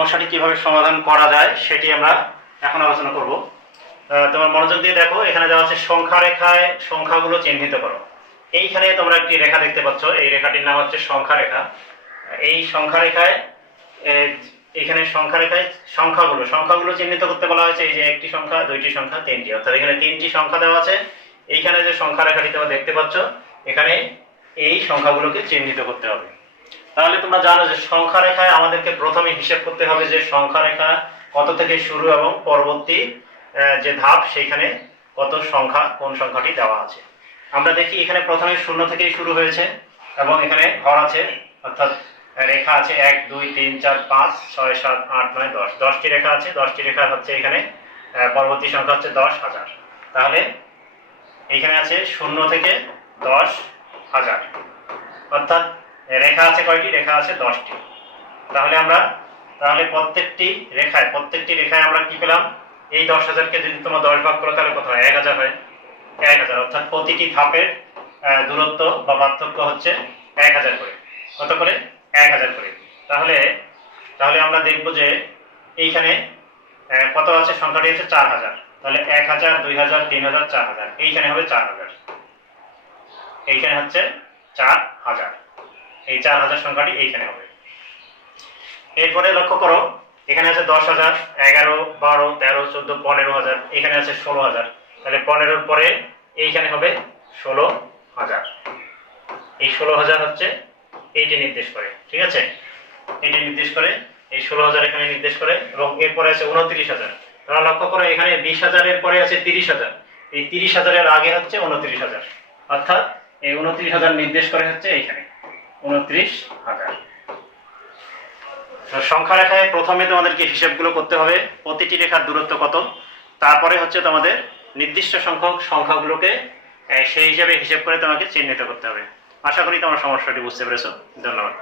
সমস্যাটি কীভাবে সমাধান করা যায় সেটি আমরা এখন আলোচনা করব। তোমার মনোযোগ দিয়ে দেখো, এখানে দেওয়া আছে সংখ্যা রেখায় সংখ্যাগুলো চিহ্নিত করো। এইখানে তোমরা একটি রেখা দেখতে পাচ্ছ, এই রেখাটির নাম হচ্ছে সংখ্যা রেখা। এই সংখ্যা রেখায় এখানে সংখ্যা রেখায় সংখ্যাগুলো সংখ্যাগুলো চিহ্নিত করতে বলা হয়েছে, এই যে একটি সংখ্যা, দুইটি সংখ্যা, তিনটি। অর্থাৎ এখানে তিনটি সংখ্যা দেওয়া আছে। এইখানে যে সংখ্যা রেখাটি তোমরা দেখতে পাচ্ছ, এখানে এই সংখ্যাগুলোকে চিহ্নিত করতে হবে। তাহলে তোমরা জানো যে সংখ্যা রেখায় আমাদেরকে প্রথমে হিসেব করতে হবে যে সংখ্যা রেখা কত থেকে শুরু এবং পরবর্তী যে ধাপ, সেইখানে কত সংখ্যা, কোন সংখ্যাটি দেওয়া আছে। আমরা দেখি এখানে প্রথমে শূন্য থেকেই শুরু হয়েছে এবং এখানে ঘর আছে, অর্থাৎ রেখা আছে এক, দুই, তিন, চার, পাঁচ, ছয়, সাত, আট, নয়, দশ। দশটি রেখা আছে, দশটি রেখা হচ্ছে এখানে পরবর্তী সংখ্যা হচ্ছে দশ হাজার। তাহলে এখানে আছে শূন্য থেকে দশ হাজার। অর্থাৎ রেখা আছে কয়টি? রেখা আছে দশটি। তাহলে আমরা, তাহলে প্রত্যেকটি রেখায় প্রত্যেকটি রেখায় আমরা কি পেলাম? এই দশ হাজারকে যদি তোমরা দশ ভাগ করো, তাহলে হয় এক হাজার হয়। এক হাজার, অর্থাৎ প্রতিটি ধাপের দূরত্ব বা পার্থক্য হচ্ছে এক হাজার করে। কত করে? এক হাজার করে। তাহলে তাহলে আমরা দেখব যে এইখানে কত আছে? সংখ্যাটি হচ্ছে চার হাজার। তাহলে এক হাজার, দুই হাজার, তিন হাজার, চার হাজার। এইখানে হবে চার হাজার। এইখানে হচ্ছে চার হাজার। এই চার হাজার সংখ্যাটি এইখানে হবে। এরপরে লক্ষ্য করো, এখানে আছে দশ হাজার, এগারো, বারো, তেরো, চোদ্দ, পনেরো হাজার, এখানে আছে ষোলো হাজার। তাহলে পনেরোর পরে এইখানে হবে ষোলো হাজার। এই ষোলো হাজার হচ্ছে এইটি নির্দেশ করে, ঠিক আছে? এটি নির্দেশ করে, এই ষোলো হাজার এখানে নির্দেশ করে, এবং এরপরে আছে উনত্রিশ হাজার। তারা লক্ষ্য করো, এখানে বিশ হাজারের পরে আছে তিরিশ হাজার। এই তিরিশ হাজারের আগে হচ্ছে উনত্রিশ হাজার। অর্থাৎ এই উনত্রিশ হাজার নির্দেশ করে হচ্ছে এইখানে। উনত্রিশ হাজার। সংখ্যা রেখায় প্রথমে তোমাদেরকে হিসেবগুলো করতে হবে, প্রতিটি রেখার দূরত্ব কত? তারপরে হচ্ছে তোমাদের নির্দিষ্ট সংখ্যক সংখ্যাগুলোকে সেই হিসাবে হিসেব করে তোমাকে চিহ্নিত করতে হবে। আশা করি তোমার সমস্যাটি বুঝতে পেরেছ। ধন্যবাদ।